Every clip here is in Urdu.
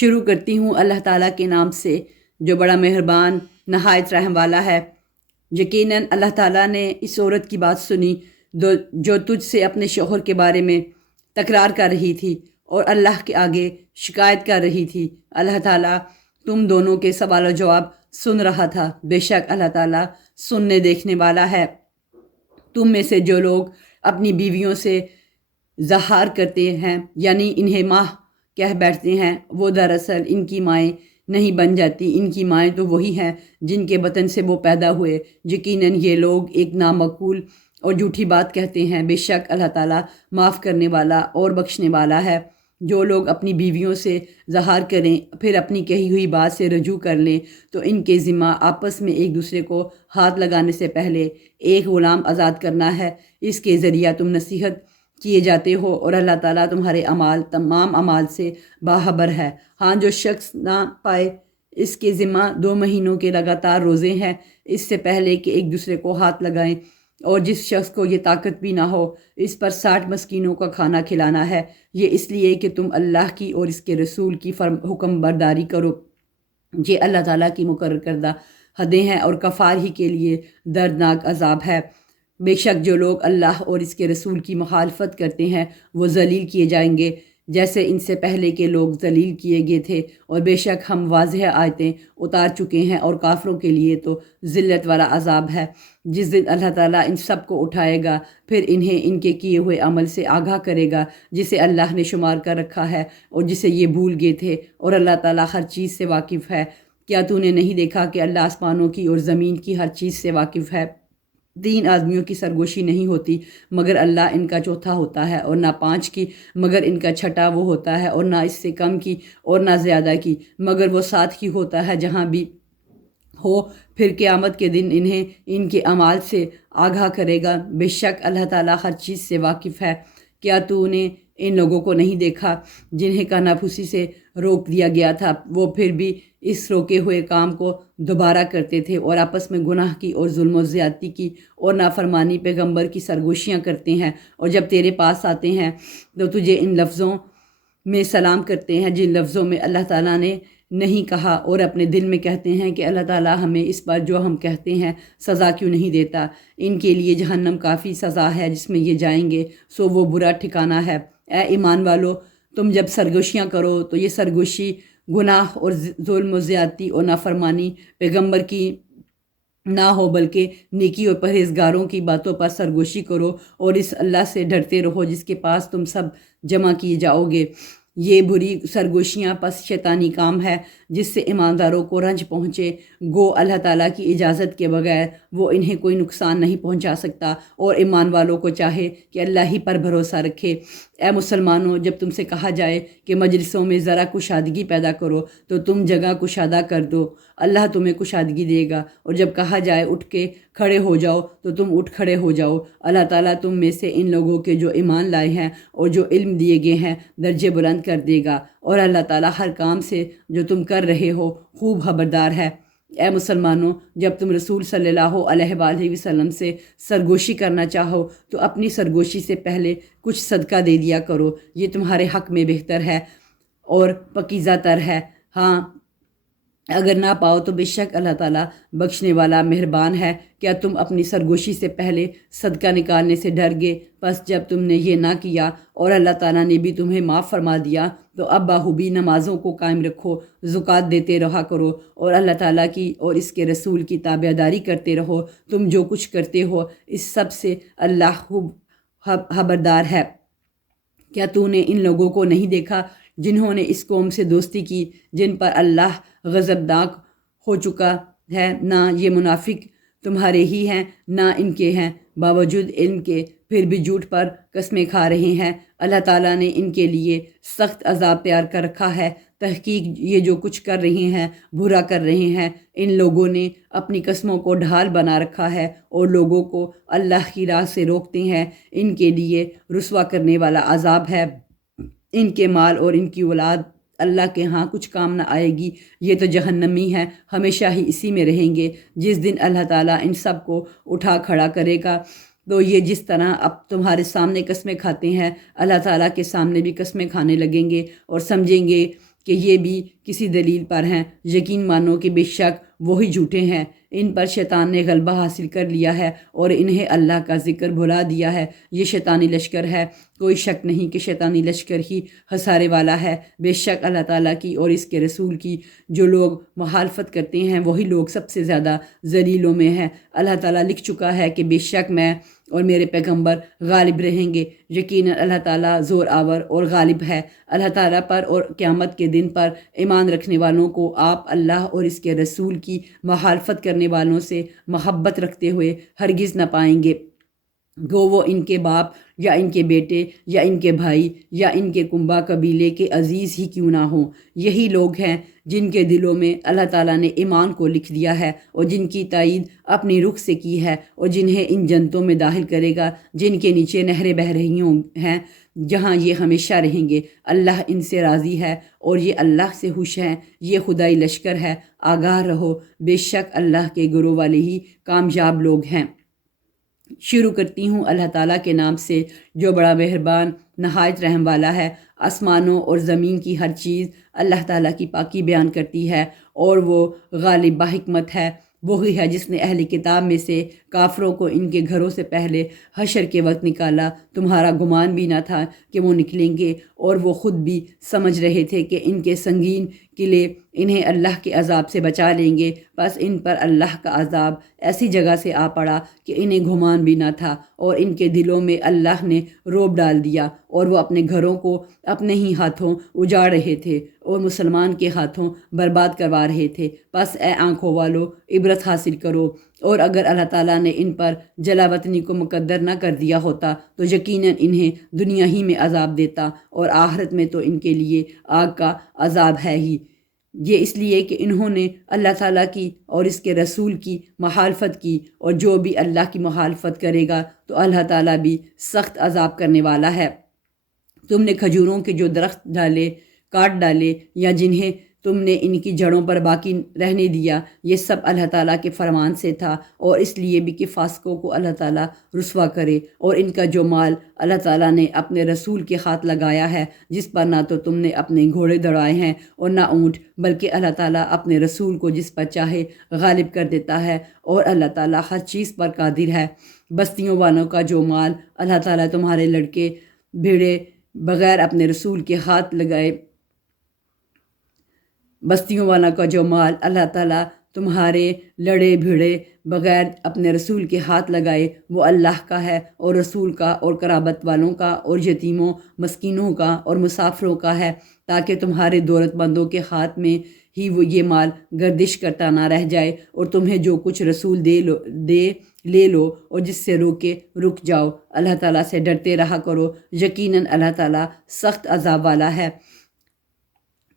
شروع کرتی ہوں اللہ تعالیٰ کے نام سے جو بڑا مہربان نہایت رحم والا ہے۔ یقیناً اللہ تعالیٰ نے اس عورت کی بات سنی جو تجھ سے اپنے شوہر کے بارے میں تکرار کر رہی تھی اور اللہ کے آگے شکایت کر رہی تھی۔ اللہ تعالیٰ تم دونوں کے سوال و جواب سن رہا تھا۔ بے شک اللہ تعالیٰ سننے دیکھنے والا ہے۔ تم میں سے جو لوگ اپنی بیویوں سے زہار کرتے ہیں یعنی انہیں ماں کہہ بیٹھتے ہیں، وہ دراصل ان کی مائیں نہیں بن جاتی، ان کی مائیں تو وہی ہیں جن کے بطن سے وہ پیدا ہوئے۔ یقیناً یہ لوگ ایک نامعقول اور جھوٹی بات کہتے ہیں۔ بے شک اللہ تعالیٰ معاف کرنے والا اور بخشنے والا ہے۔ جو لوگ اپنی بیویوں سے زہار کریں پھر اپنی کہی ہوئی بات سے رجوع کر لیں تو ان کے ذمہ آپس میں ایک دوسرے کو ہاتھ لگانے سے پہلے ایک غلام آزاد کرنا ہے۔ اس کے ذریعہ تم نصیحت کیے جاتے ہو اور اللہ تعالیٰ تمہارے تمام اعمال سے باخبر ہے۔ ہاں، جو شخص نہ پائے اس کے ذمہ 2 مہینوں کے لگاتار روزے ہیں اس سے پہلے کہ ایک دوسرے کو ہاتھ لگائیں، اور جس شخص کو یہ طاقت بھی نہ ہو اس پر 60 مسکینوں کا کھانا کھلانا ہے۔ یہ اس لیے کہ تم اللہ کی اور اس کے رسول کی حکم برداری کرو۔ یہ اللہ تعالیٰ کی مقرر کردہ حدیں ہیں اور کفار ہی کے لیے دردناک عذاب ہے۔ بے شک جو لوگ اللہ اور اس کے رسول کی مخالفت کرتے ہیں وہ ذلیل کیے جائیں گے جیسے ان سے پہلے کے لوگ ذلیل کیے گئے تھے، اور بے شک ہم واضح آیتیں اتار چکے ہیں، اور کافروں کے لیے تو ذلت والا عذاب ہے۔ جس دن اللہ تعالیٰ ان سب کو اٹھائے گا پھر انہیں ان کے کیے ہوئے عمل سے آگاہ کرے گا جسے اللہ نے شمار کر رکھا ہے اور جسے یہ بھول گئے تھے، اور اللہ تعالیٰ ہر چیز سے واقف ہے۔ کیا تو نے نہیں دیکھا کہ اللہ آسمانوں کی اور زمین کی ہر چیز سے واقف ہے؟ 3 آدمیوں کی سرگوشی نہیں ہوتی مگر اللہ ان کا چوتھا ہوتا ہے، اور نہ 5 کی مگر ان کا چھٹا وہ ہوتا ہے، اور نہ اس سے کم کی اور نہ زیادہ کی مگر وہ 7 کی ہوتا ہے۔ جہاں بھی ہو پھر قیامت کے دن انہیں ان کے اعمال سے آگاہ کرے گا۔ بے شک اللہ تعالیٰ ہر چیز سے واقف ہے۔ کیا تو نے ان لوگوں کو نہیں دیکھا جنہیں کاناپھوسی سے روک دیا گیا تھا، وہ پھر بھی اس روکے ہوئے کام کو دوبارہ کرتے تھے اور آپس میں گناہ کی اور ظلم و زیادتی کی اور نافرمانی پیغمبر کی سرگوشیاں کرتے ہیں، اور جب تیرے پاس آتے ہیں تو تجھے ان لفظوں میں سلام کرتے ہیں جن لفظوں میں اللہ تعالیٰ نے نہیں کہا، اور اپنے دل میں کہتے ہیں کہ اللہ تعالیٰ ہمیں اس پر جو ہم کہتے ہیں سزا کیوں نہیں دیتا۔ ان کے لیے جہنم کافی سزا ہے جس میں یہ جائیں گے، سو وہ برا ٹھکانہ ہے۔ اے ایمان والو، تم جب سرگوشیاں کرو تو یہ سرگوشی گناہ اور ظلم و زیادتی اور نافرمانی پیغمبر کی نہ ہو بلکہ نیکی اور پرہیزگاروں کی باتوں پر سرگوشی کرو، اور اس اللہ سے ڈرتے رہو جس کے پاس تم سب جمع کیے جاؤ گے۔ یہ بری سرگوشیاں پس شیطانی کام ہے جس سے ایمانداروں کو رنج پہنچے، گو اللہ تعالیٰ کی اجازت کے بغیر وہ انہیں کوئی نقصان نہیں پہنچا سکتا، اور ایمان والوں کو چاہے کہ اللہ ہی پر بھروسہ رکھے۔ اے مسلمانوں، جب تم سے کہا جائے کہ مجلسوں میں ذرا کشادگی پیدا کرو تو تم جگہ کشادہ کر دو، اللہ تمہیں کشادگی دے گا، اور جب کہا جائے اٹھ کے کھڑے ہو جاؤ تو تم اٹھ کھڑے ہو جاؤ۔ اللہ تعالیٰ تم میں سے ان لوگوں کے جو ایمان لائے ہیں اور جو علم دیے گئے ہیں درجے بلند کر دے گا، اور اللہ تعالیٰ ہر کام سے جو تم کر رہے ہو خوب خبردار ہے۔ اے مسلمانوں، جب تم رسول صلی اللہ علیہ وآلہ وسلم سے سرگوشی کرنا چاہو تو اپنی سرگوشی سے پہلے کچھ صدقہ دے دیا کرو، یہ تمہارے حق میں بہتر ہے اور پاکیزہ تر ہے۔ ہاں، اگر نہ پاؤ تو بے شک اللہ تعالیٰ بخشنے والا مہربان ہے۔ کیا تم اپنی سرگوشی سے پہلے صدقہ نکالنے سے ڈر گئے؟ پس جب تم نے یہ نہ کیا اور اللہ تعالیٰ نے بھی تمہیں معاف فرما دیا تو اب بخوبی نمازوں کو قائم رکھو، زکوٰۃ دیتے رہا کرو، اور اللہ تعالیٰ کی اور اس کے رسول کی تابعداری کرتے رہو۔ تم جو کچھ کرتے ہو اس سب سے اللہ خوب خبردار ہے۔ کیا تو نے ان لوگوں کو نہیں دیکھا جنہوں نے اس قوم سے دوستی کی جن پر اللہ غضبناک ہو چکا ہے؟ نہ یہ منافق تمہارے ہی ہیں نہ ان کے ہیں، باوجود علم کے پھر بھی جھوٹ پر قسمیں کھا رہے ہیں۔ اللہ تعالیٰ نے ان کے لیے سخت عذاب تیار کر رکھا ہے۔ تحقیق یہ جو کچھ کر رہے ہیں برا کر رہے ہیں۔ ان لوگوں نے اپنی قسموں کو ڈھال بنا رکھا ہے اور لوگوں کو اللہ کی راہ سے روکتے ہیں۔ ان کے لیے رسوا کرنے والا عذاب ہے۔ ان کے مال اور ان کی اولاد اللہ کے ہاں کچھ کام نہ آئے گی، یہ تو جہنمی ہے، ہمیشہ ہی اسی میں رہیں گے۔ جس دن اللہ تعالیٰ ان سب کو اٹھا کھڑا کرے گا تو یہ جس طرح اب تمہارے سامنے قسمیں کھاتے ہیں اللہ تعالیٰ کے سامنے بھی قسمیں کھانے لگیں گے، اور سمجھیں گے کہ یہ بھی کسی دلیل پر ہیں، یقین مانو کہ بے شک وہی جھوٹے ہیں۔ ان پر شیطان نے غلبہ حاصل کر لیا ہے اور انہیں اللہ کا ذکر بھلا دیا ہے۔ یہ شیطانی لشکر ہے، کوئی شک نہیں کہ شیطانی لشکر ہی خسارے والا ہے۔ بے شک اللہ تعالیٰ کی اور اس کے رسول کی جو لوگ مخالفت کرتے ہیں وہی لوگ سب سے زیادہ ذلیلوں میں ہیں۔ اللہ تعالیٰ لکھ چکا ہے کہ بے شک میں اور میرے پیغمبر غالب رہیں گے۔ یقیناً اللہ تعالیٰ زور آور اور غالب ہے۔ اللہ تعالیٰ پر اور قیامت کے دن پر ایمان رکھنے والوں کو آپ اللہ اور اس کے رسول کی مخالفت کرنے والوں سے محبت رکھتے ہوئے ہرگز نہ پائیں گے، گو وہ ان کے باپ یا ان کے بیٹے یا ان کے بھائی یا ان کے کنبہ قبیلے کے عزیز ہی کیوں نہ ہوں۔ یہی لوگ ہیں جن کے دلوں میں اللہ تعالیٰ نے ایمان کو لکھ دیا ہے اور جن کی تائید اپنی رخ سے کی ہے، اور جنہیں ان جنتوں میں داخل کرے گا جن کے نیچے نہریں بہہ رہی ہیں، جہاں یہ ہمیشہ رہیں گے۔ اللہ ان سے راضی ہے اور یہ اللہ سے خوش ہیں۔ یہ خدائی لشکر ہے، آگاہ رہو، بے شک اللہ کے گروہ والے ہی کامیاب لوگ ہیں۔ شروع کرتی ہوں اللہ تعالیٰ کے نام سے جو بڑا مہربان نہایت رحم والا ہے۔ آسمانوں اور زمین کی ہر چیز اللہ تعالیٰ کی پاکی بیان کرتی ہے، اور وہ غالب بحکمت ہے۔ وہی ہے جس نے اہل کتاب میں سے کافروں کو ان کے گھروں سے پہلے حشر کے وقت نکالا۔ تمہارا گمان بھی نہ تھا کہ وہ نکلیں گے، اور وہ خود بھی سمجھ رہے تھے کہ ان کے سنگین قلعے انہیں اللہ کے عذاب سے بچا لیں گے، بس ان پر اللہ کا عذاب ایسی جگہ سے آ پڑا کہ انہیں گمان بھی نہ تھا، اور ان کے دلوں میں اللہ نے رعب ڈال دیا، اور وہ اپنے گھروں کو اپنے ہی ہاتھوں اجاڑ رہے تھے اور مسلمان کے ہاتھوں برباد کروا رہے تھے۔ بس اے آنکھوں والو، عبرت حاصل کرو، اور اگر اللہ تعالیٰ نے ان پر جلا وطنی کو مقدر نہ کر دیا ہوتا تو یقیناً انہیں دنیا ہی میں عذاب دیتا، اور آخرت میں تو ان کے لیے آگ کا عذاب ہے ہی۔ یہ اس لیے کہ انہوں نے اللہ تعالیٰ کی اور اس کے رسول کی مخالفت کی، اور جو بھی اللہ کی مخالفت کرے گا تو اللہ تعالیٰ بھی سخت عذاب کرنے والا ہے۔ تم نے کھجوروں کے جو درخت کاٹ ڈالے، یا جنہیں تم نے ان کی جڑوں پر باقی رہنے دیا، یہ سب اللہ تعالیٰ کے فرمان سے تھا، اور اس لیے بھی کہ فاسقوں کو اللہ تعالیٰ رسوا کرے۔ اور ان کا جو مال اللہ تعالیٰ نے اپنے رسول کے ہاتھ لگایا ہے، جس پر نہ تو تم نے اپنے گھوڑے دوڑائے ہیں اور نہ اونٹ، بلکہ اللہ تعالیٰ اپنے رسول کو جس پر چاہے غالب کر دیتا ہے، اور اللہ تعالیٰ ہر چیز پر قادر ہے۔ بستیوں والوں کا جو مال اللہ تعالیٰ تمہارے لڑکے بھیڑے بغیر اپنے رسول کے ہاتھ لگائے بستیوں والا کا جو مال اللہ تعالیٰ تمہارے لڑے بھیڑے بغیر اپنے رسول کے ہاتھ لگائے وہ اللہ کا ہے، اور رسول کا، اور قرابت والوں کا، اور یتیموں مسکینوں کا، اور مسافروں کا ہے، تاکہ تمہارے دولت مندوں کے ہاتھ میں ہی وہ یہ مال گردش کرتا نہ رہ جائے، اور تمہیں جو کچھ رسول لے لو، اور جس سے روکے رک جاؤ۔ اللہ تعالیٰ سے ڈرتے رہا کرو، یقیناً اللہ تعالیٰ سخت عذاب والا ہے۔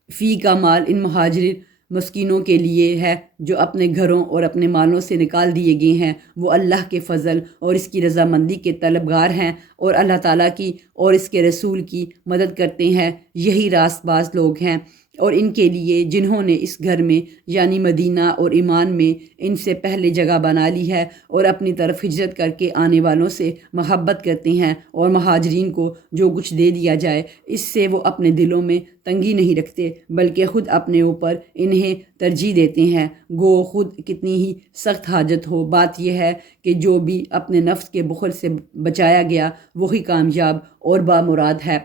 فی کا مال ان مہاجر مسکینوں کے لیے ہے جو اپنے گھروں اور اپنے مالوں سے نکال دیے گئے ہیں، وہ اللہ کے فضل اور اس کی رضامندی کے طلبگار ہیں، اور اللہ تعالیٰ کی اور اس کے رسول کی مدد کرتے ہیں، یہی راست باز لوگ ہیں۔ اور ان کے لیے جنہوں نے اس گھر میں یعنی مدینہ اور ایمان میں ان سے پہلے جگہ بنا لی ہے، اور اپنی طرف ہجرت کر کے آنے والوں سے محبت کرتے ہیں، اور مہاجرین کو جو کچھ دے دیا جائے اس سے وہ اپنے دلوں میں تنگی نہیں رکھتے، بلکہ خود اپنے اوپر انہیں ترجیح دیتے ہیں، گو خود کتنی ہی سخت حاجت ہو۔ بات یہ ہے کہ جو بھی اپنے نفس کے بخل سے بچایا گیا وہی کامیاب اور بامراد ہے۔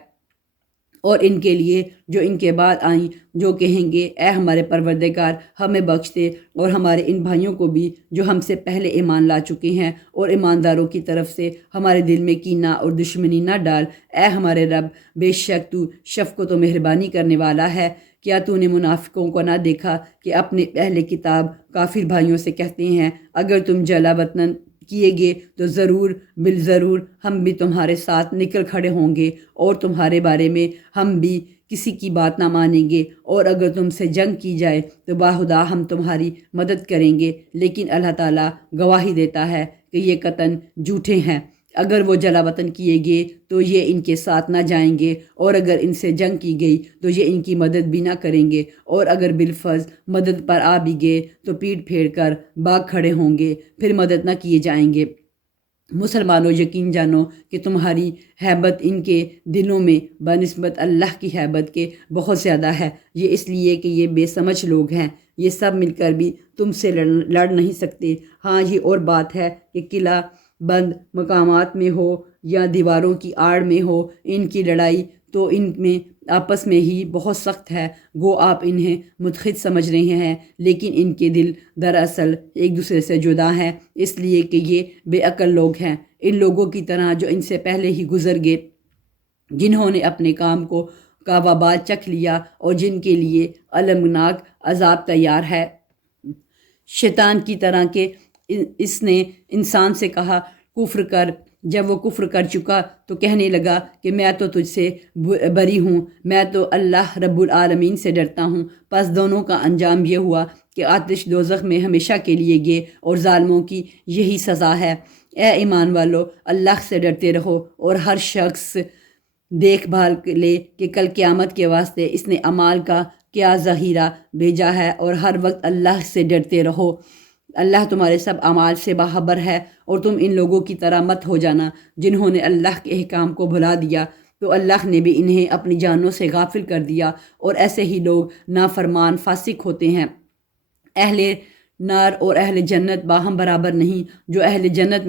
اور ان کے لیے جو ان کے بعد آئیں جو کہیں گے اے ہمارے پروردگار ہمیں بخش دے، اور ہمارے ان بھائیوں کو بھی جو ہم سے پہلے ایمان لا چکے ہیں، اور ایمانداروں کی طرف سے ہمارے دل میں کینہ اور دشمنی نہ ڈال، اے ہمارے رب بے شک تو شفقت و مہربانی کرنے والا ہے۔ کیا تو نے منافقوں کو نہ دیکھا کہ اپنے اہل کتاب کافر بھائیوں سے کہتے ہیں اگر تم جلا وطن کیے گے تو ضرور بالضرور ہم بھی تمہارے ساتھ نکل کھڑے ہوں گے، اور تمہارے بارے میں ہم بھی کسی کی بات نہ مانیں گے، اور اگر تم سے جنگ کی جائے تو باخدا ہم تمہاری مدد کریں گے، لیکن اللہ تعالیٰ گواہی دیتا ہے کہ یہ قطعاً جھوٹے ہیں۔ اگر وہ جلا وطن کیے گئے تو یہ ان کے ساتھ نہ جائیں گے، اور اگر ان سے جنگ کی گئی تو یہ ان کی مدد بھی نہ کریں گے، اور اگر بالفرض مدد پر آ بھی گئے تو پیٹ پھیر کر بھاگ کھڑے ہوں گے، پھر مدد نہ کیے جائیں گے۔ مسلمانوں یقین جانو کہ تمہاری ہیبت ان کے دلوں میں بنسبت اللہ کی ہیبت کے بہت زیادہ ہے۔ یہ اس لیے کہ یہ بے سمجھ لوگ ہیں، یہ سب مل کر بھی تم سے لڑ نہیں سکتے۔ ہاں یہ اور بات ہے کہ قلعہ بند مقامات میں ہو یا دیواروں کی آڑ میں ہو، ان کی لڑائی تو ان میں آپس میں ہی بہت سخت ہے۔ گو آپ انہیں متحد سمجھ رہے ہیں، لیکن ان کے دل دراصل ایک دوسرے سے جدا ہیں، اس لیے کہ یہ بے عقل لوگ ہیں، ان لوگوں کی طرح جو ان سے پہلے ہی گزر گئے، جنہوں نے اپنے کام کا وبال چکھ لیا اور جن کے لیے المناک عذاب تیار ہے۔ شیطان کی طرح کہ اس نے انسان سے کہا کفر کر، جب وہ کفر کر چکا تو کہنے لگا کہ میں تو تجھ سے بری ہوں، میں تو اللہ رب العالمین سے ڈرتا ہوں۔ پس دونوں کا انجام یہ ہوا کہ آتش دوزخ میں ہمیشہ کے لیے گئے، اور ظالموں کی یہی سزا ہے۔ اے ایمان والو، اللہ سے ڈرتے رہو، اور ہر شخص دیکھ بھال لے کہ کل قیامت کے واسطے اس نے اعمال کا کیا ذخیرہ بھیجا ہے، اور ہر وقت اللہ سے ڈرتے رہو۔ اللہ تمہارے سب اعمال سے باخبر ہے، اور تم ان لوگوں کی طرح مت ہو جانا جنہوں نے اللہ کے احکام کو بھلا دیا تو اللہ نے بھی انہیں اپنی جانوں سے غافل کر دیا، اور ایسے ہی لوگ نافرمان فاسق ہوتے ہیں۔ اہل نار اور اہل جنت باہم برابر نہیں، جو اہل جنت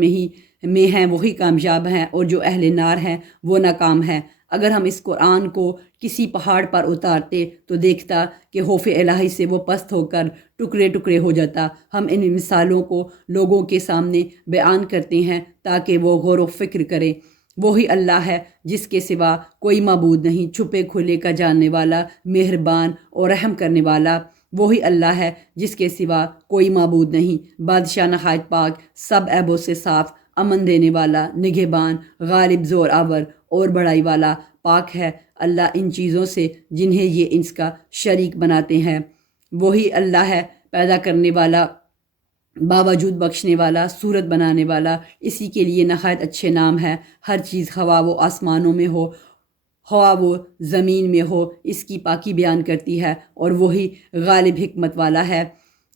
میں ہیں وہی کامیاب ہیں، اور جو اہل نار ہیں وہ ناکام ہیں۔ اگر ہم اس قرآن کو کسی پہاڑ پر اتارتے تو دیکھتا کہ خوف الہی سے وہ پست ہو کر ٹکڑے ٹکڑے ہو جاتا۔ ہم ان مثالوں کو لوگوں کے سامنے بیان کرتے ہیں تاکہ وہ غور و فکر کریں۔ وہی اللہ ہے جس کے سوا کوئی معبود نہیں، چھپے کھلے کا جاننے والا، مہربان اور رحم کرنے والا۔ وہی اللہ ہے جس کے سوا کوئی معبود نہیں، بادشاہ نہایت پاک، سب عیبوں سے صاف، امن دینے والا، نگہبان، غالب، زور آور اور بڑائی والا۔ پاک ہے اللہ ان چیزوں سے جنہیں یہ اس کا شریک بناتے ہیں۔ وہی اللہ ہے پیدا کرنے والا، باوجود بخشنے والا، صورت بنانے والا، اسی کے لیے نہایت اچھے نام ہے۔ ہر چیز خواہ وہ آسمانوں میں ہو خواہ وہ زمین میں ہو اس کی پاکی بیان کرتی ہے، اور وہی غالب حکمت والا ہے۔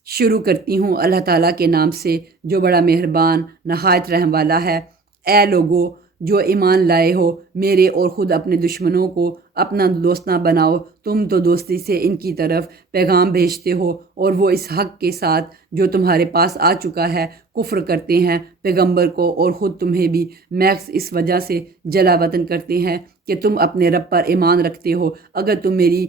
شروع کرتی ہوں اللہ تعالیٰ کے نام سے جو بڑا مہربان نہایت رحم والا ہے۔ اے لوگو جو ایمان لائے ہو، میرے اور خود اپنے دشمنوں کو اپنا دوست نہ بناؤ۔ تم تو دوستی سے ان کی طرف پیغام بھیجتے ہو، اور وہ اس حق کے ساتھ جو تمہارے پاس آ چکا ہے کفر کرتے ہیں پیغمبر کو، اور خود تمہیں بھی محض اس وجہ سے جلا وطن کرتے ہیں کہ تم اپنے رب پر ایمان رکھتے ہو۔ اگر تم میری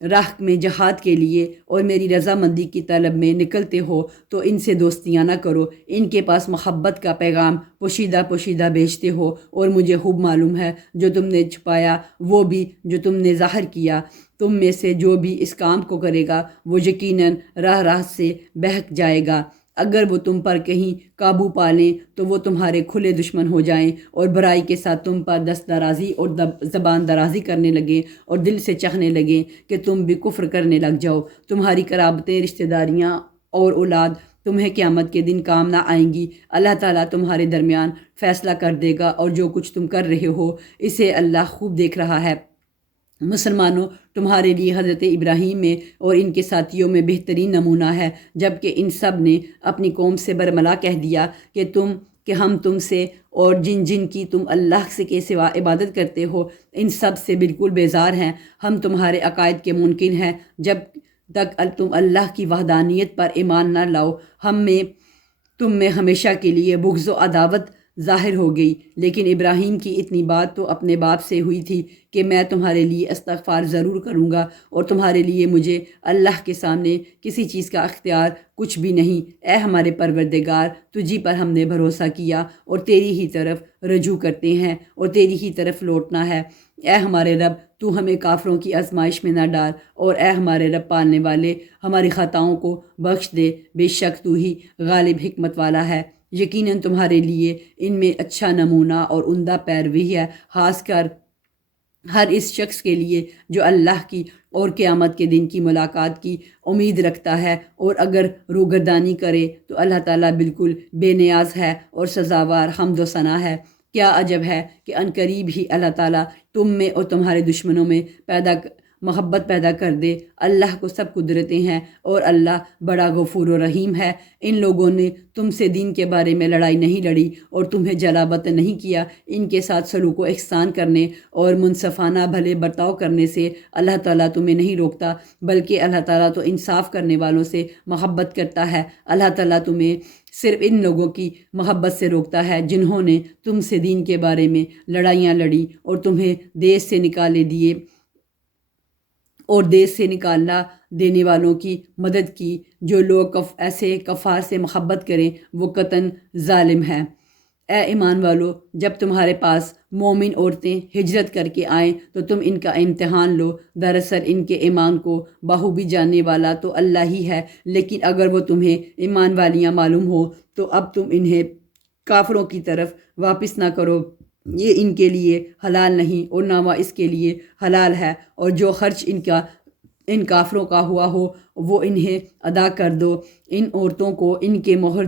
راہ میں جہاد کے لیے اور میری رضامندی کی طلب میں نکلتے ہو تو ان سے دوستیاں نہ کرو۔ ان کے پاس محبت کا پیغام پوشیدہ پوشیدہ بھیجتے ہو، اور مجھے خوب معلوم ہے جو تم نے چھپایا وہ بھی جو تم نے ظاہر کیا۔ تم میں سے جو بھی اس کام کو کرے گا وہ یقیناً راہ راہ سے بہک جائے گا۔ اگر وہ تم پر کہیں قابو پا لیں تو وہ تمہارے کھلے دشمن ہو جائیں، اور برائی کے ساتھ تم پر دست درازی اور زبان درازی کرنے لگیں، اور دل سے چاہنے لگیں کہ تم بھی کفر کرنے لگ جاؤ۔ تمہاری قرابتیں، رشتہ داریاں اور اولاد تمہیں قیامت کے دن کام نہ آئیں گی۔ اللہ تعالیٰ تمہارے درمیان فیصلہ کر دے گا، اور جو کچھ تم کر رہے ہو اسے اللہ خوب دیکھ رہا ہے۔ مسلمانوں، تمہارے لیے حضرت ابراہیم میں اور ان کے ساتھیوں میں بہترین نمونہ ہے، جبکہ ان سب نے اپنی قوم سے برملا کہہ دیا کہ ہم تم سے اور جن کی تم اللہ سے کے سوا عبادت کرتے ہو ان سب سے بالکل بیزار ہیں۔ ہم تمہارے عقائد کے منکر ہیں جب تک تم اللہ کی وحدانیت پر ایمان نہ لاؤ۔ تم میں ہمیشہ کے لیے بغض و عداوت ظاہر ہو گئی، لیکن ابراہیم کی اتنی بات تو اپنے باپ سے ہوئی تھی کہ میں تمہارے لیے استغفار ضرور کروں گا، اور تمہارے لیے مجھے اللہ کے سامنے کسی چیز کا اختیار کچھ بھی نہیں۔ اے ہمارے پروردگار، تجھی پر ہم نے بھروسہ کیا اور تیری ہی طرف رجوع کرتے ہیں اور تیری ہی طرف لوٹنا ہے۔ اے ہمارے رب، تو ہمیں کافروں کی آزمائش میں نہ ڈال، اور اے ہمارے رب پالنے والے، ہماری خطاؤں کو بخش دے۔ بے شک تو ہی غالب حکمت والا ہے۔ یقیناً تمہارے لیے ان میں اچھا نمونہ اور عمدہ پیروی ہے، خاص کر ہر اس شخص کے لیے جو اللہ کی اور قیامت کے دن کی ملاقات کی امید رکھتا ہے، اور اگر روگردانی کرے تو اللہ تعالیٰ بالکل بے نیاز ہے اور سزاوار حمد و ثنا ہے۔ کیا عجب ہے کہ عنقریب ہی اللہ تعالیٰ تم میں اور تمہارے دشمنوں میں محبت پیدا کر دے۔ اللہ کو سب قدرتیں ہیں اور اللہ بڑا غفور و رحیم ہے۔ ان لوگوں نے تم سے دین کے بارے میں لڑائی نہیں لڑی اور تمہیں جلا وطن نہیں کیا۔ ان کے ساتھ سلوک و احسان کرنے اور منصفانہ بھلے برتاؤ کرنے سے اللہ تعالیٰ تمہیں نہیں روکتا، بلکہ اللہ تعالیٰ تو انصاف کرنے والوں سے محبت کرتا ہے۔ اللہ تعالیٰ تمہیں صرف ان لوگوں کی محبت سے روکتا ہے جنہوں نے تم سے دین کے بارے میں لڑائیاں لڑی اور تمہیں دیش سے نکالے دیے اور دیش سے نکالنا دینے والوں کی مدد کی۔ جو لوگ ایسے کفار سے محبت کریں وہ قطعاً ظالم ہیں۔ اے ایمان والو، جب تمہارے پاس مومن عورتیں ہجرت کر کے آئیں تو تم ان کا امتحان لو۔ دراصل ان کے ایمان کو بخوبی جاننے والا تو اللہ ہی ہے، لیکن اگر وہ تمہیں ایمان والیاں معلوم ہو تو اب تم انہیں کافروں کی طرف واپس نہ کرو۔ یہ ان کے لیے حلال نہیں اور نہ وہ اس کے لیے حلال ہے، اور جو خرچ ان کافروں کا ہوا ہو وہ انہیں ادا کر دو۔ ان عورتوں کو ان کے مہر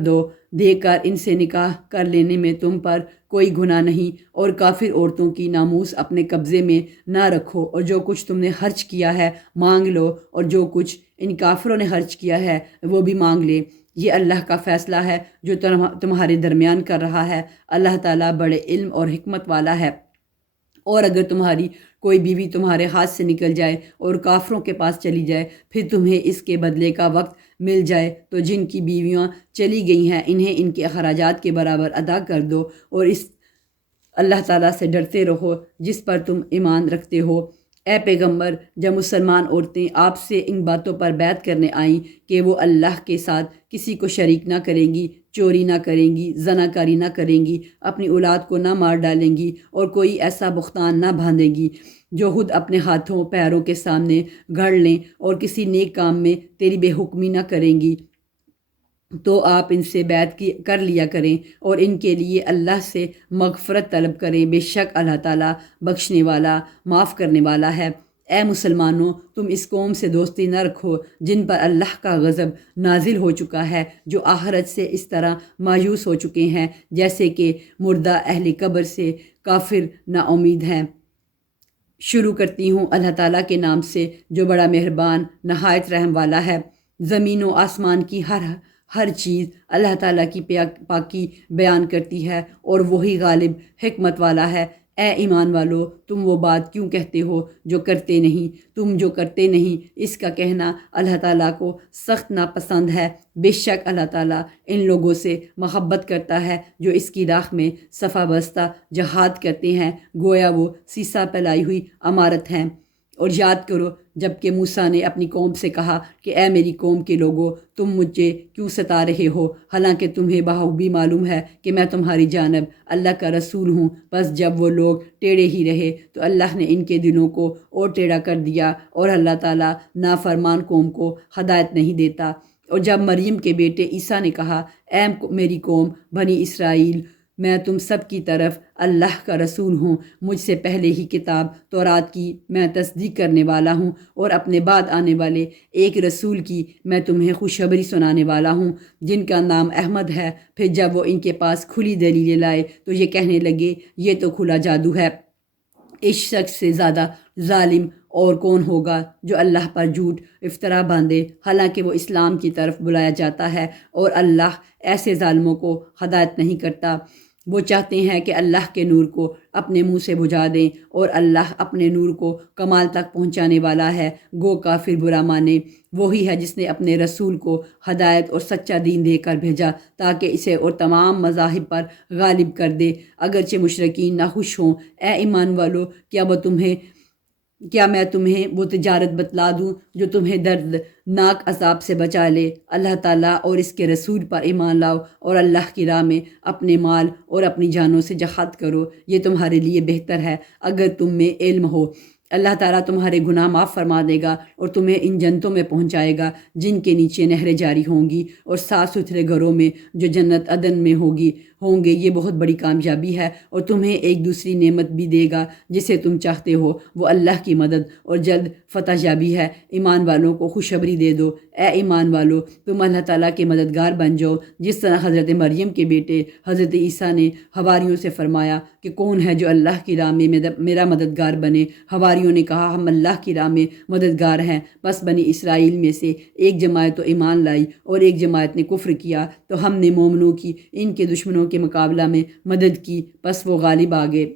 دے کر ان سے نکاح کر لینے میں تم پر کوئی گناہ نہیں، اور کافر عورتوں کی ناموس اپنے قبضے میں نہ رکھو، اور جو کچھ تم نے خرچ کیا ہے مانگ لو، اور جو کچھ ان کافروں نے خرچ کیا ہے وہ بھی مانگ لے۔ یہ اللہ کا فیصلہ ہے جو تمہارے درمیان کر رہا ہے۔ اللہ تعالیٰ بڑے علم اور حکمت والا ہے۔ اور اگر تمہاری کوئی بیوی تمہارے ہاتھ سے نکل جائے اور کافروں کے پاس چلی جائے، پھر تمہیں اس کے بدلے کا وقت مل جائے تو جن کی بیویاں چلی گئی ہیں انہیں ان کے اخراجات کے برابر ادا کر دو، اور اس اللہ تعالیٰ سے ڈرتے رہو جس پر تم ایمان رکھتے ہو۔ اے پیغمبر، جب مسلمان عورتیں آپ سے ان باتوں پر بیعت کرنے آئیں کہ وہ اللہ کے ساتھ کسی کو شریک نہ کریں گی، چوری نہ کریں گی، زناکاری نہ کریں گی، اپنی اولاد کو نہ مار ڈالیں گی، اور کوئی ایسا بہتان نہ باندھیں گی جو خود اپنے ہاتھوں پیروں کے سامنے گھڑ لیں، اور کسی نیک کام میں تیری بے حکمی نہ کریں گی، تو آپ ان سے بیعت کر لیا کریں اور ان کے لیے اللہ سے مغفرت طلب کریں۔ بے شک اللہ تعالیٰ بخشنے والا، معاف کرنے والا ہے۔ اے مسلمانوں، تم اس قوم سے دوستی نہ رکھو جن پر اللہ کا غضب نازل ہو چکا ہے، جو آخرت سے اس طرح مایوس ہو چکے ہیں جیسے کہ مردہ اہل قبر سے کافر نا امید ہیں۔ شروع کرتی ہوں اللہ تعالیٰ کے نام سے جو بڑا مہربان نہایت رحم والا ہے۔ زمین و آسمان کی ہر چیز اللہ تعالیٰ کی پاکی بیان کرتی ہے، اور وہی غالب حکمت والا ہے۔ اے ایمان والو، تم وہ بات کیوں کہتے ہو جو کرتے نہیں؟ تم جو کرتے نہیں اس کا کہنا اللہ تعالیٰ کو سخت ناپسند ہے۔ بے شک اللہ تعالیٰ ان لوگوں سے محبت کرتا ہے جو اس کی راہ میں صفا بستہ جہاد کرتے ہیں، گویا وہ سیسا پھیلائی ہوئی عمارت ہیں۔ اور یاد کرو جب کہ موسیٰ نے اپنی قوم سے کہا کہ اے میری قوم کے لوگوں، تم مجھے کیوں ستا رہے ہو، حالانکہ تمہیں بخوبی معلوم ہے کہ میں تمہاری جانب اللہ کا رسول ہوں۔ بس جب وہ لوگ ٹیڑھے ہی رہے تو اللہ نے ان کے دلوں کو اور ٹیڑھا کر دیا، اور اللہ تعالیٰ نافرمان قوم کو ہدایت نہیں دیتا۔ اور جب مریم کے بیٹے عیسیٰ نے کہا اے میری قوم بنی اسرائیل، میں تم سب کی طرف اللہ کا رسول ہوں، مجھ سے پہلے ہی کتاب تورات کی میں تصدیق کرنے والا ہوں، اور اپنے بعد آنے والے ایک رسول کی میں تمہیں خوشخبری سنانے والا ہوں جن کا نام احمد ہے۔ پھر جب وہ ان کے پاس کھلی دلیلیں لائے تو یہ کہنے لگے یہ تو کھلا جادو ہے۔ اس شخص سے زیادہ ظالم اور کون ہوگا جو اللہ پر جھوٹ افطرا باندھے، حالانکہ وہ اسلام کی طرف بلایا جاتا ہے، اور اللہ ایسے ظالموں کو ہدایت نہیں کرتا۔ وہ چاہتے ہیں کہ اللہ کے نور کو اپنے منہ سے بجھا دیں، اور اللہ اپنے نور کو کمال تک پہنچانے والا ہے۔ گو کافر برا مانے، وہی ہے جس نے اپنے رسول کو ہدایت اور سچا دین دے کر بھیجا تاکہ اسے اور تمام مذاہب پر غالب کر دے، اگرچہ مشرکین ناخوش ہوں۔ اے ایمان والو، کیا میں تمہیں وہ تجارت بتلا دوں جو تمہیں دردناک عذاب سے بچا لے؟ اللہ تعالیٰ اور اس کے رسول پر ایمان لاؤ، اور اللہ کی راہ میں اپنے مال اور اپنی جانوں سے جہاد کرو، یہ تمہارے لیے بہتر ہے اگر تم میں علم ہو۔ اللہ تعالیٰ تمہارے گناہ معاف فرما دے گا اور تمہیں ان جنتوں میں پہنچائے گا جن کے نیچے نہریں جاری ہوں گی، اور صاف ستھرے گھروں میں جو جنت عدن میں ہوں گے یہ بہت بڑی کامیابی ہے، اور تمہیں ایک دوسری نعمت بھی دے گا جسے تم چاہتے ہو، وہ اللہ کی مدد اور جلد فتح یابی ہے۔ ایمان والوں کو خوشخبری دے دو، اے ایمان والو تم اللہ تعالیٰ کے مددگار بن جاؤ، جس طرح حضرت مریم کے بیٹے حضرت عیسیٰ نے حواریوں سے فرمایا کہ کون ہے جو اللہ کی راہ میں میرا مددگار بنے۔ حواریوں نے کہا ہم اللہ کی راہ میں مددگار ہیں۔ بس بنی اسرائیل میں سے ایک جماعت تو ایمان لائی اور ایک جماعت نے کفر کیا، تو ہم نے مومنوں کی ان کے دشمنوں کے مقابلہ میں مدد کی، بس وہ غالب آ گئے۔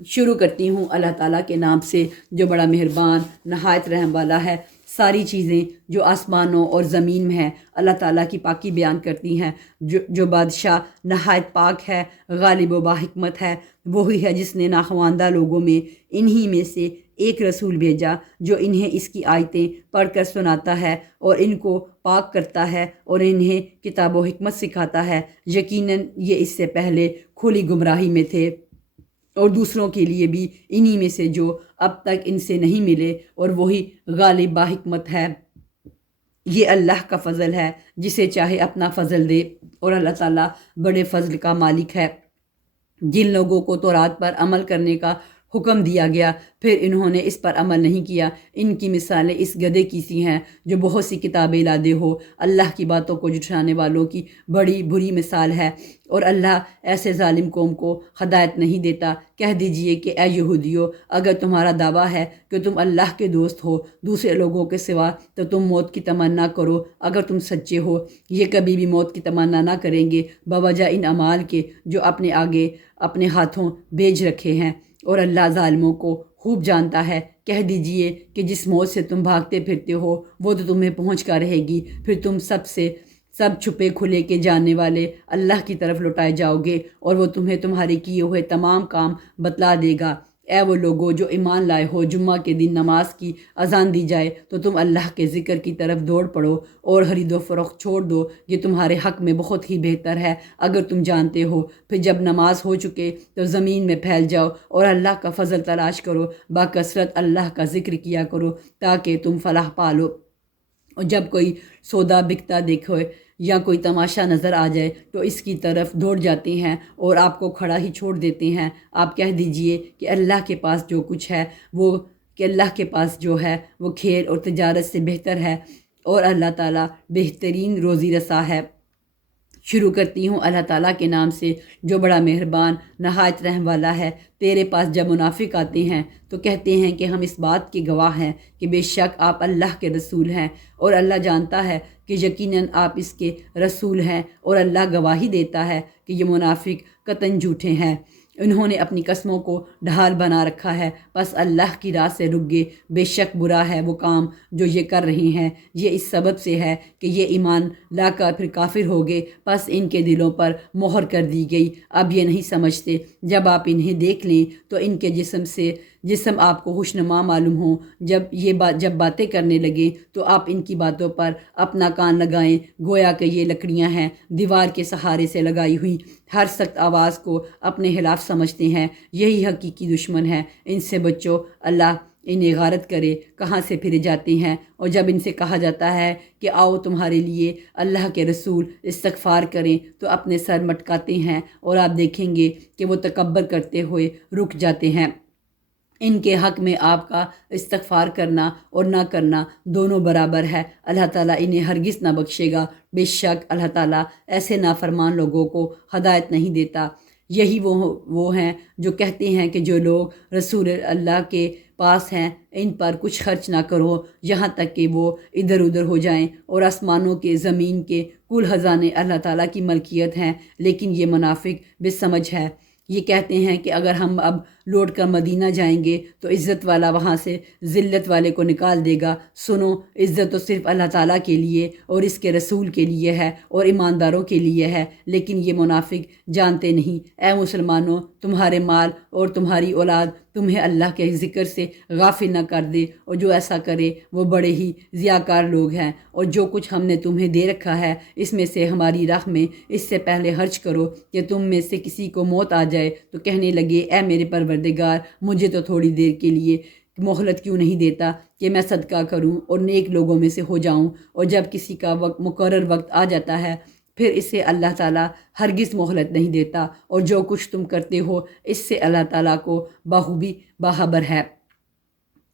شروع کرتی ہوں اللہ تعالیٰ کے نام سے جو بڑا مہربان نہایت رحم والا ہے۔ ساری چیزیں جو آسمانوں اور زمین میں ہیں اللہ تعالیٰ کی پاکی بیان کرتی ہیں۔ جو بادشاہ نہایت پاک ہے، غالب و باحکمت ہے، وہی ہے جس نے ناخواندہ لوگوں میں انہی میں سے ایک رسول بھیجا جو انہیں اس کی آیتیں پڑھ کر سناتا ہے اور ان کو پاک کرتا ہے اور انہیں کتاب و حکمت سکھاتا ہے۔ یقیناً یہ اس سے پہلے کھلی گمراہی میں تھے، اور دوسروں کے لیے بھی انہی میں سے جو اب تک ان سے نہیں ملے، اور وہی غالب باحکمت ہے۔ یہ اللہ کا فضل ہے، جسے چاہے اپنا فضل دے، اور اللہ تعالیٰ بڑے فضل کا مالک ہے۔ جن لوگوں کو تورات پر عمل کرنے کا حکم دیا گیا پھر انہوں نے اس پر عمل نہیں کیا، ان کی مثالیں اس گدھے کی سی ہیں جو بہت سی کتابیں لادے ہو۔ اللہ کی باتوں کو جھٹلانے والوں کی بڑی بری مثال ہے، اور اللہ ایسے ظالم قوم کو ہدایت نہیں دیتا۔ کہہ دیجئے کہ اے یہودیو، اگر تمہارا دعویٰ ہے کہ تم اللہ کے دوست ہو دوسرے لوگوں کے سوا، تو تم موت کی تمنا کرو۔ اگر تم سچے ہو، یہ کبھی بھی موت کی تمنا نہ کریں گے بوجہ ان اعمال کے جو اپنے آگے اپنے ہاتھوں بھیج رکھے ہیں، اور اللہ ظالموں کو خوب جانتا ہے۔ کہہ دیجئے کہ جس موت سے تم بھاگتے پھرتے ہو وہ تو تمہیں پہنچ کر رہے گی، پھر تم سب چھپے کھلے کے جاننے والے اللہ کی طرف لوٹائے جاؤ گے، اور وہ تمہیں تمہارے کیے ہوئے تمام کام بتلا دے گا۔ اے وہ لوگو جو ایمان لائے ہو، جمعہ کے دن نماز کی اذان دی جائے تو تم اللہ کے ذکر کی طرف دوڑ پڑو، اور خرید و فروخت چھوڑ دو، یہ تمہارے حق میں بہت ہی بہتر ہے اگر تم جانتے ہو۔ پھر جب نماز ہو چکے تو زمین میں پھیل جاؤ اور اللہ کا فضل تلاش کرو، بکثرت اللہ کا ذکر کیا کرو تاکہ تم فلاح پالو۔ اور جب کوئی سودا بکتا دیکھو یا کوئی تماشا نظر آ جائے تو اس کی طرف دوڑ جاتے ہیں اور آپ کو کھڑا ہی چھوڑ دیتے ہیں۔ آپ کہہ دیجئے کہ اللہ کے پاس جو کچھ ہے اللہ کے پاس جو ہے وہ کھیل اور تجارت سے بہتر ہے، اور اللہ تعالیٰ بہترین روزی رساں ہے۔ شروع کرتی ہوں اللہ تعالیٰ کے نام سے جو بڑا مہربان نہایت رحم والا ہے۔ تیرے پاس جب منافق آتے ہیں تو کہتے ہیں کہ ہم اس بات کے گواہ ہیں کہ بے شک آپ اللہ کے رسول ہیں، اور اللہ جانتا ہے کہ یقیناً آپ اس کے رسول ہیں، اور اللہ گواہی دیتا ہے کہ یہ منافق قطعاً جھوٹے ہیں۔ انہوں نے اپنی قسموں کو ڈھال بنا رکھا ہے، بس اللہ کی راہ سے رک گئے۔ بے شک برا ہے وہ کام جو یہ کر رہے ہیں، یہ اس سبب سے ہے کہ یہ ایمان لا کر پھر کافر ہو گئے، بس ان کے دلوں پر مہر کر دی گئی، اب یہ نہیں سمجھتے۔ جب آپ انہیں دیکھ لیں تو ان کے جسم آپ کو خوشنما معلوم ہوں، جب باتیں کرنے لگیں تو آپ ان کی باتوں پر اپنا کان لگائیں، گویا کہ یہ لکڑیاں ہیں دیوار کے سہارے سے لگائی ہوئی، ہر سخت آواز کو اپنے خلاف سمجھتے ہیں، یہی حقیقی دشمن ہے۔ ان سے بچو، اللہ انہیں غارت کرے کہاں سے پھرے جاتے ہیں۔ اور جب ان سے کہا جاتا ہے کہ آؤ تمہارے لیے اللہ کے رسول استغفار کریں تو اپنے سر مٹکاتے ہیں، اور آپ دیکھیں گے کہ وہ تکبر کرتے ہوئے رک جاتے ہیں۔ ان کے حق میں آپ کا استغفار کرنا اور نہ کرنا دونوں برابر ہے، اللہ تعالیٰ انہیں ہرگز نہ بخشے گا۔ بے شک اللہ تعالیٰ ایسے نافرمان لوگوں کو ہدایت نہیں دیتا۔ یہی وہ ہیں جو کہتے ہیں کہ جو لوگ رسول اللہ کے پاس ہیں ان پر کچھ خرچ نہ کرو یہاں تک کہ وہ ادھر ادھر ہو جائیں، اور آسمانوں کے زمین کے کل خزانے اللہ تعالیٰ کی ملکیت ہیں، لیکن یہ منافق بے سمجھ ہے۔ یہ کہتے ہیں کہ اگر ہم اب لوٹ کر مدینہ جائیں گے تو عزت والا وہاں سے ذلت والے کو نکال دے گا۔ سنو، عزت تو صرف اللہ تعالیٰ کے لیے اور اس کے رسول کے لیے ہے اور ایمانداروں کے لیے ہے، لیکن یہ منافق جانتے نہیں۔ اے مسلمانوں، تمہارے مال اور تمہاری اولاد تمہیں اللہ کے ذکر سے غافل نہ کر دے، اور جو ایسا کرے وہ بڑے ہی ضیاءکار لوگ ہیں۔ اور جو کچھ ہم نے تمہیں دے رکھا ہے اس میں سے ہماری راہ میں اس سے پہلے خرچ کرو کہ تم میں سے کسی کو موت آ جائے تو کہنے لگے اے میرے پروردگار، مجھے تو تھوڑی دیر کے لیے مہلت کیوں نہیں دیتا کہ میں صدقہ کروں اور نیک لوگوں میں سے ہو جاؤں۔ اور جب کسی کا مقرر وقت آ جاتا ہے پھر اسے اللہ تعالیٰ ہرگز مہلت نہیں دیتا، اور جو کچھ تم کرتے ہو اس سے اللہ تعالیٰ کو بخوبی باخبر ہے۔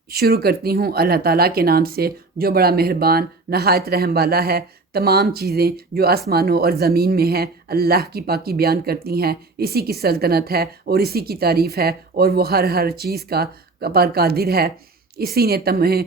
شروع کرتی ہوں اللہ تعالیٰ کے نام سے جو بڑا مہربان نہایت رحم والا ہے۔ تمام چیزیں جو آسمانوں اور زمین میں ہیں اللہ کی پاکی بیان کرتی ہیں، اسی کی سلطنت ہے اور اسی کی تعریف ہے، اور وہ ہر چیز کا پر قادر ہے۔ اسی نے تمہیں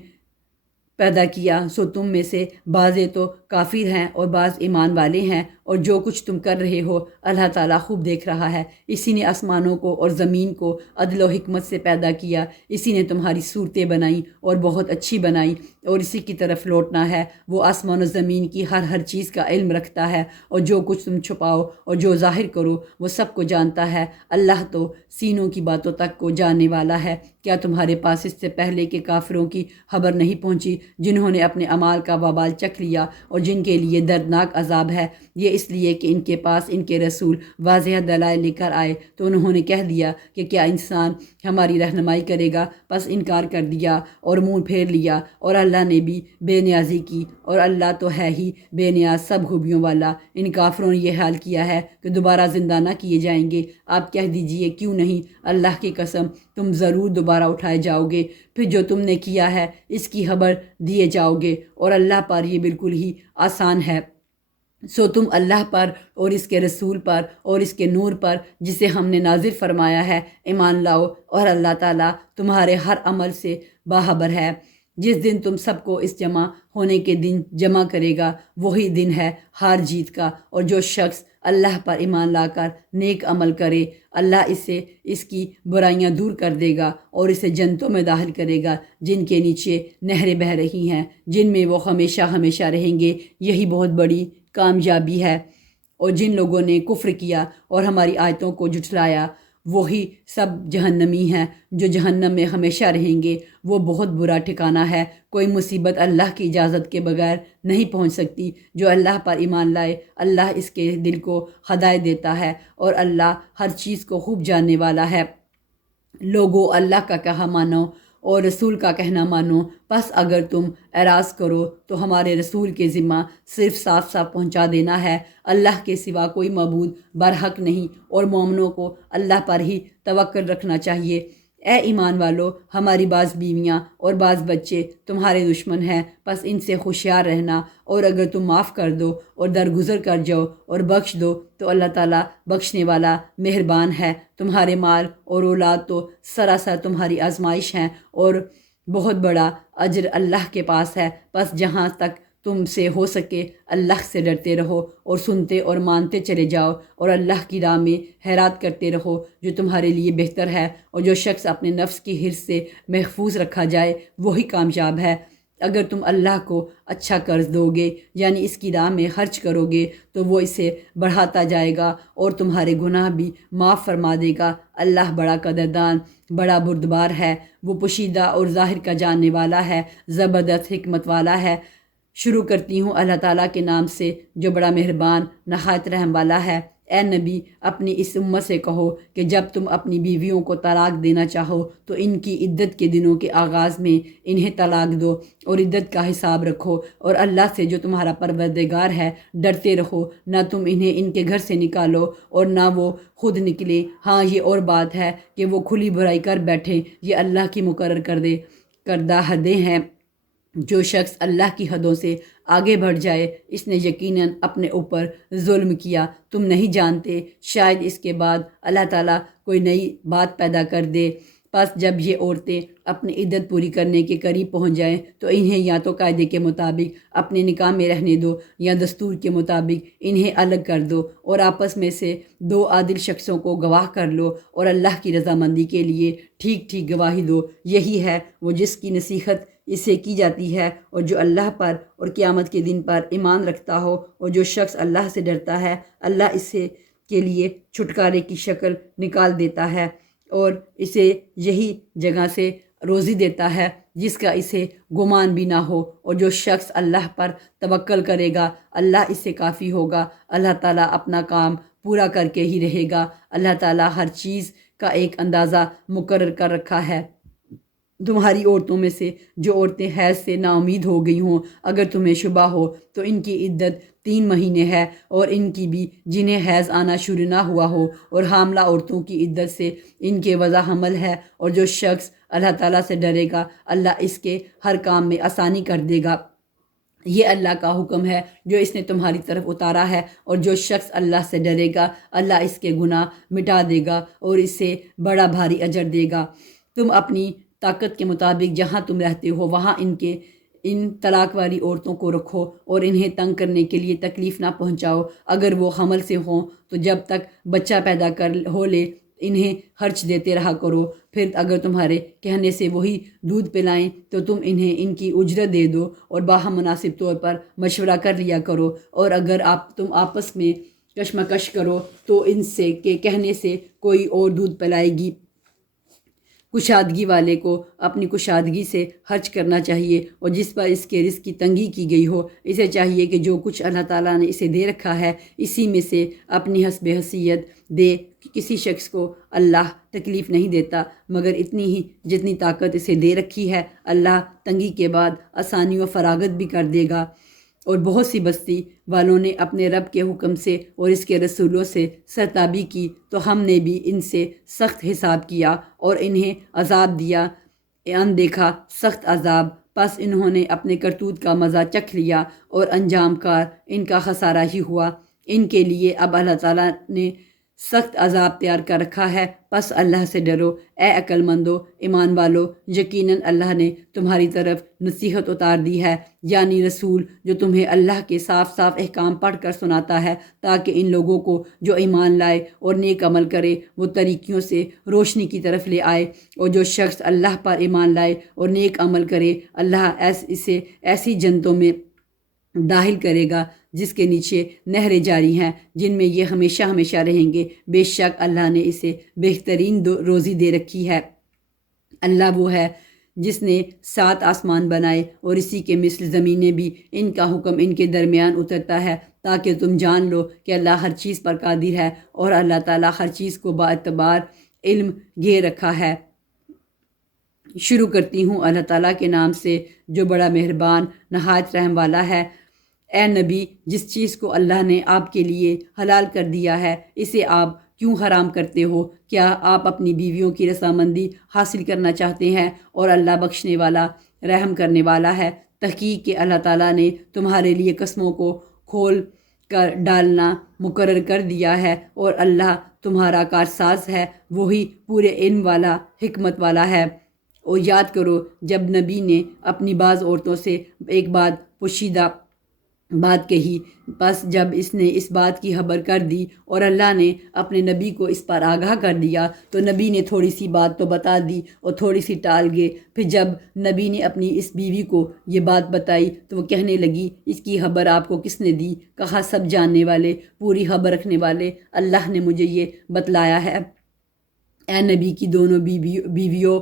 پیدا کیا، سو تم میں سے بعضے تو کافر ہیں اور بعض ایمان والے ہیں، اور جو کچھ تم کر رہے ہو اللہ تعالیٰ خوب دیکھ رہا ہے۔ اسی نے آسمانوں کو اور زمین کو عدل و حکمت سے پیدا کیا، اسی نے تمہاری صورتیں بنائیں اور بہت اچھی بنائیں، اور اسی کی طرف لوٹنا ہے۔ وہ آسمان و زمین کی ہر چیز کا علم رکھتا ہے، اور جو کچھ تم چھپاؤ اور جو ظاہر کرو وہ سب کو جانتا ہے۔ اللہ تو سینوں کی باتوں تک کو جاننے والا ہے۔ کیا تمہارے پاس اس سے پہلے کے کافروں کی خبر نہیں پہنچی جنہوں نے اپنے اعمال کا وبال چکھ لیا اور جن کے لیے دردناک عذاب ہے؟ یہ اس لیے کہ ان کے پاس ان کے رسول واضح دلائل لے کر آئے تو انہوں نے کہہ دیا کہ کیا انسان ہماری رہنمائی کرے گا؟ پس انکار کر دیا اور منہ پھیر لیا، اور اللہ نے بھی بے نیازی کی، اور اللہ تو ہے ہی بے نیاز سب خوبیوں والا۔ ان کافروں نے یہ حال کیا ہے کہ دوبارہ زندہ نہ کیے جائیں گے۔ آپ کہہ دیجئے کیوں نہیں، اللہ کی قسم تم ضرور دوبارہ اٹھائے جاؤ گے، پھر جو تم نے کیا ہے اس کی خبر دیے جاؤ گے، اور اللہ پر یہ بالکل ہی آسان ہے۔ سو تم اللہ پر اور اس کے رسول پر اور اس کے نور پر جسے ہم نے نازل فرمایا ہے ایمان لاؤ، اور اللہ تعالیٰ تمہارے ہر عمل سے باخبر ہے۔ جس دن تم سب کو اس جمع ہونے کے دن جمع کرے گا وہی دن ہے ہار جیت کا، اور جو شخص اللہ پر ایمان لا کر نیک عمل کرے اللہ اسے اس کی برائیاں دور کر دے گا اور اسے جنتوں میں داخل کرے گا جن کے نیچے نہریں بہہ رہی ہیں، جن میں وہ ہمیشہ ہمیشہ رہیں گے۔ یہی بہت بڑی کامیابی ہے۔ اور جن لوگوں نے کفر کیا اور ہماری آیتوں کو جھٹلایا وہی سب جہنمی ہیں جو جہنم میں ہمیشہ رہیں گے۔ وہ بہت برا ٹھکانہ ہے۔ کوئی مصیبت اللہ کی اجازت کے بغیر نہیں پہنچ سکتی۔ جو اللہ پر ایمان لائے اللہ اس کے دل کو ہدایت دیتا ہے، اور اللہ ہر چیز کو خوب جاننے والا ہے۔ لوگو اللہ کا کہا مانو اور رسول کا کہنا مانو، پس اگر تم اعراض کرو تو ہمارے رسول کے ذمہ صرف صاف صاف پہنچا دینا ہے۔ اللہ کے سوا کوئی معبود برحق نہیں، اور مومنوں کو اللہ پر ہی توکل رکھنا چاہیے۔ اے ایمان والو، ہماری بعض بیویاں اور بعض بچے تمہارے دشمن ہیں، پس ان سے ہوشیار رہنا، اور اگر تم معاف کر دو اور درگزر کر جاؤ اور بخش دو تو اللہ تعالیٰ بخشنے والا مہربان ہے۔ تمہارے مال اور اولاد تو سراسر تمہاری آزمائش ہیں، اور بہت بڑا اجر اللہ کے پاس ہے۔ پس جہاں تک تم سے ہو سکے اللہ سے ڈرتے رہو اور سنتے اور مانتے چلے جاؤ، اور اللہ کی راہ میں خیرات کرتے رہو جو تمہارے لیے بہتر ہے، اور جو شخص اپنے نفس کی حرص سے محفوظ رکھا جائے وہی کامیاب ہے۔ اگر تم اللہ کو اچھا قرض دو گے یعنی اس کی راہ میں خرچ کرو گے تو وہ اسے بڑھاتا جائے گا اور تمہارے گناہ بھی معاف فرما دے گا۔ اللہ بڑا قدردان بڑا بردبار ہے، وہ پوشیدہ اور ظاہر کا جاننے والا ہے، زبردست حکمت والا ہے۔ شروع کرتی ہوں اللہ تعالیٰ کے نام سے جو بڑا مہربان نہایت رحم والا ہے۔ اے نبی، اپنی اس امت سے کہو کہ جب تم اپنی بیویوں کو طلاق دینا چاہو تو ان کی عدت کے دنوں کے آغاز میں انہیں طلاق دو، اور عدت کا حساب رکھو، اور اللہ سے جو تمہارا پروردگار ہے ڈرتے رہو۔ نہ تم انہیں ان کے گھر سے نکالو اور نہ وہ خود نکلے۔ ہاں یہ اور بات ہے کہ وہ کھلی برائی کر بیٹھیں، یہ اللہ کی مقرر کردہ حدیں ہیں۔ جو شخص اللہ کی حدوں سے آگے بڑھ جائے اس نے یقیناً اپنے اوپر ظلم کیا۔ تم نہیں جانتے شاید اس کے بعد اللہ تعالیٰ کوئی نئی بات پیدا کر دے۔ پس جب یہ عورتیں اپنی عدت پوری کرنے کے قریب پہنچ جائیں تو انہیں یا تو قاعدے کے مطابق اپنے نکاح میں رہنے دو یا دستور کے مطابق انہیں الگ کر دو، اور آپس میں سے دو عادل شخصوں کو گواہ کر لو، اور اللہ کی رضامندی کے لیے ٹھیک ٹھیک گواہی دو۔ یہی ہے وہ جس کی نصیحت اسے کی جاتی ہے، اور جو اللہ پر اور قیامت کے دن پر ایمان رکھتا ہو، اور جو شخص اللہ سے ڈرتا ہے اللہ اسے کے لیے چھٹکارے کی شکل نکال دیتا ہے، اور اسے یہی جگہ سے روزی دیتا ہے جس کا اسے گمان بھی نہ ہو۔ اور جو شخص اللہ پر توکل کرے گا اللہ اس سے کافی ہوگا۔ اللہ تعالیٰ اپنا کام پورا کر کے ہی رہے گا۔ اللہ تعالیٰ ہر چیز کا ایک اندازہ مقرر کر رکھا ہے۔ تمہاری عورتوں میں سے جو عورتیں حیض سے نا امید ہو گئی ہوں، اگر تمہیں شبہ ہو تو ان کی عدت 3 مہینے ہے، اور ان کی بھی جنہیں حیض آنا شروع نہ ہوا ہو، اور حاملہ عورتوں کی عدت سے ان کے وضع حمل ہے۔ اور جو شخص اللہ تعالیٰ سے ڈرے گا، اللہ اس کے ہر کام میں آسانی کر دے گا۔ یہ اللہ کا حکم ہے جو اس نے تمہاری طرف اتارا ہے، اور جو شخص اللہ سے ڈرے گا، اللہ اس کے گناہ مٹا دے گا اور اسے بڑا بھاری اجر دے گا۔ تم اپنی طاقت کے مطابق جہاں تم رہتے ہو وہاں ان طلاق والی عورتوں کو رکھو، اور انہیں تنگ کرنے کے لیے تکلیف نہ پہنچاؤ۔ اگر وہ حمل سے ہوں تو جب تک بچہ پیدا ہو لے انہیں خرچ دیتے رہا کرو، پھر اگر تمہارے کہنے سے وہی دودھ پلائیں تو تم انہیں ان کی اجرت دے دو، اور باہم مناسب طور پر مشورہ کر لیا کرو۔ اور اگر تم آپس میں کشمکش کرو تو ان سے کے کہنے سے کوئی اور دودھ پلائے گی۔ کشادگی والے کو اپنی کشادگی سے خرچ کرنا چاہیے، اور جس پر اس کے رزق کی تنگی کی گئی ہو اسے چاہیے کہ جو کچھ اللہ تعالیٰ نے اسے دے رکھا ہے اسی میں سے اپنی حسب حیثیت دے۔ کسی شخص کو اللہ تکلیف نہیں دیتا مگر اتنی ہی جتنی طاقت اسے دے رکھی ہے۔ اللہ تنگی کے بعد آسانی و فراغت بھی کر دے گا۔ اور بہت سی بستی والوں نے اپنے رب کے حکم سے اور اس کے رسولوں سے سرتابی کی تو ہم نے بھی ان سے سخت حساب کیا اور انہیں عذاب دیا، اندیکھا سخت عذاب۔ پس انہوں نے اپنے کرتوت کا مزہ چکھ لیا اور انجام کار ان کا خسارہ ہی ہوا۔ ان کے لیے اب اللہ تعالیٰ نے سخت عذاب تیار کر رکھا ہے، پس اللہ سے ڈرو اے عقل مندو، ایمان والو۔ یقیناً اللہ نے تمہاری طرف نصیحت اتار دی ہے، یعنی رسول جو تمہیں اللہ کے صاف صاف احکام پڑھ کر سناتا ہے، تاکہ ان لوگوں کو جو ایمان لائے اور نیک عمل کرے وہ طریقوں سے روشنی کی طرف لے آئے۔ اور جو شخص اللہ پر ایمان لائے اور نیک عمل کرے، اللہ اسے ایسی جنتوں میں داخل کرے گا جس کے نیچے نہریں جاری ہیں، جن میں یہ ہمیشہ ہمیشہ رہیں گے۔ بے شک اللہ نے اسے بہترین روزی دے رکھی ہے۔ اللہ وہ ہے جس نے 7 آسمان بنائے اور اسی کے مثل زمینیں بھی، ان کا حکم ان کے درمیان اترتا ہے تاکہ تم جان لو کہ اللہ ہر چیز پر قادر ہے، اور اللہ تعالیٰ ہر چیز کو باعتبار علم گھیر رکھا ہے۔ شروع کرتی ہوں اللہ تعالیٰ کے نام سے جو بڑا مہربان نہایت رحم والا ہے۔ اے نبی، جس چیز کو اللہ نے آپ کے لیے حلال کر دیا ہے اسے آپ کیوں حرام کرتے ہو؟ کیا آپ اپنی بیویوں کی رضامندی حاصل کرنا چاہتے ہیں؟ اور اللہ بخشنے والا رحم کرنے والا ہے۔ تحقیق کہ اللہ تعالیٰ نے تمہارے لیے قسموں کو کھول کر ڈالنا مقرر کر دیا ہے، اور اللہ تمہارا کارساز ہے، وہی پورے علم والا حکمت والا ہے۔ اور یاد کرو جب نبی نے اپنی بعض عورتوں سے ایک بات پوشیدہ بات کہی، پس جب اس نے اس بات کی خبر کر دی اور اللہ نے اپنے نبی کو اس پر آگاہ کر دیا تو نبی نے تھوڑی سی بات تو بتا دی اور تھوڑی سی ٹال گئے۔ پھر جب نبی نے اپنی اس بیوی کو یہ بات بتائی تو وہ کہنے لگی اس کی خبر آپ کو کس نے دی؟ کہا سب جاننے والے، پوری خبر رکھنے والے اللہ نے مجھے یہ بتلایا ہے۔ اے نبی کی دونوں بیویوں،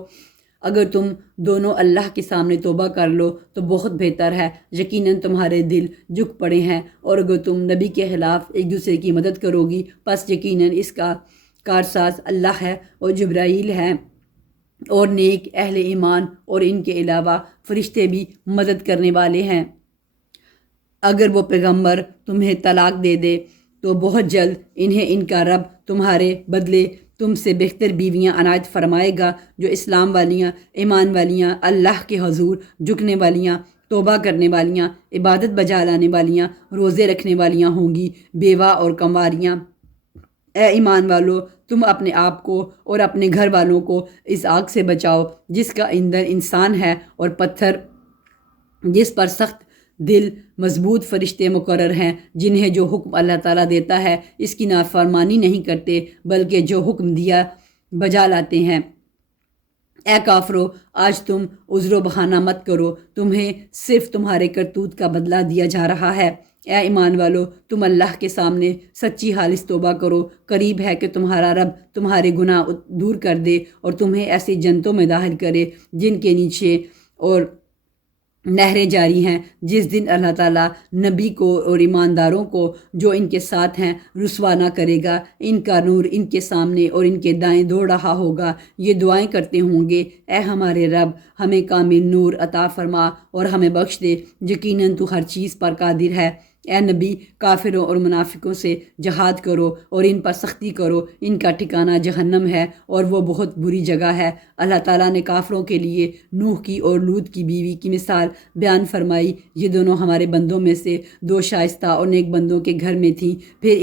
اگر تم دونوں اللہ کے سامنے توبہ کر لو تو بہت بہتر ہے، یقیناً تمہارے دل جھک پڑے ہیں۔ اور اگر تم نبی کے خلاف ایک دوسرے کی مدد کرو گی پس یقیناً اس کا کارساز اللہ ہے اور جبرائیل ہے اور نیک اہل ایمان اور ان کے علاوہ فرشتے بھی مدد کرنے والے ہیں۔ اگر وہ پیغمبر تمہیں طلاق دے دے تو بہت جلد انہیں ان کا رب تمہارے بدلے تم سے بہتر بیویاں عنایت فرمائے گا، جو اسلام والیاں، ایمان والیاں، اللہ کے حضور جھکنے والیاں، توبہ کرنے والیاں، عبادت بجا لانے والیاں، روزے رکھنے والیاں ہوں گی، بیوہ اور کنواریاں۔ اے ایمان والو، تم اپنے آپ کو اور اپنے گھر والوں کو اس آگ سے بچاؤ جس کا ایندھن انسان ہے اور پتھر، جس پر سخت دل مضبوط فرشتے مقرر ہیں، جنہیں جو حکم اللہ تعالیٰ دیتا ہے اس کی نافرمانی نہیں کرتے بلکہ جو حکم دیا بجا لاتے ہیں۔ اے کافرو، آج تم عذر و بہانہ مت کرو، تمہیں صرف تمہارے کرتوت کا بدلہ دیا جا رہا ہے۔ اے ایمان والو، تم اللہ کے سامنے سچی خالص توبہ کرو، قریب ہے کہ تمہارا رب تمہارے گناہ دور کر دے اور تمہیں ایسی جنتوں میں داخل کرے جن کے نیچے اور نہریں جاری ہیں، جس دن اللہ تعالیٰ نبی کو اور ایمانداروں کو جو ان کے ساتھ ہیں رسوا نہ کرے گا۔ ان کا نور ان کے سامنے اور ان کے دائیں دوڑ رہا ہوگا، یہ دعائیں کرتے ہوں گے، اے ہمارے رب ہمیں کامل نور عطا فرما اور ہمیں بخش دے، یقیناً تو ہر چیز پر قادر ہے۔ اے نبی، کافروں اور منافقوں سے جہاد کرو اور ان پر سختی کرو، ان کا ٹھکانہ جہنم ہے اور وہ بہت بری جگہ ہے۔ اللہ تعالیٰ نے کافروں کے لیے نوح کی اور لوط کی بیوی کی مثال بیان فرمائی، یہ دونوں ہمارے بندوں میں سے دو شائستہ اور نیک بندوں کے گھر میں تھیں، پھر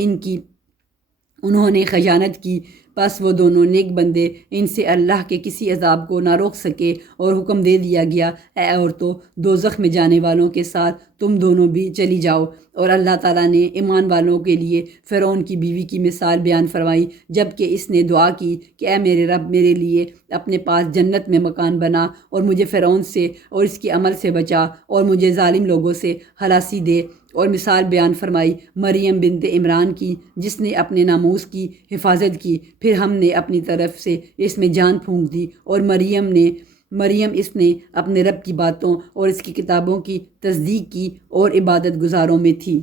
انہوں نے خیانت کی، پس وہ دونوں نیک بندے ان سے اللہ کے کسی عذاب کو نہ روک سکے اور حکم دے دیا گیا، اے عورتوں، دوزخ میں جانے والوں کے ساتھ تم دونوں بھی چلی جاؤ۔ اور اللہ تعالیٰ نے ایمان والوں کے لیے فرعون کی بیوی کی مثال بیان فرمائی، جب کہ اس نے دعا کی کہ اے میرے رب، میرے لیے اپنے پاس جنت میں مکان بنا اور مجھے فرعون سے اور اس کے عمل سے بچا اور مجھے ظالم لوگوں سے خلاصی دے۔ اور مثال بیان فرمائی مریم بنت عمران کی، جس نے اپنے ناموس کی حفاظت کی، پھر ہم نے اپنی طرف سے اس میں جان پھونک دی، اور مریم اس نے اپنے رب کی باتوں اور اس کی کتابوں کی تصدیق کی اور عبادت گزاروں میں تھی۔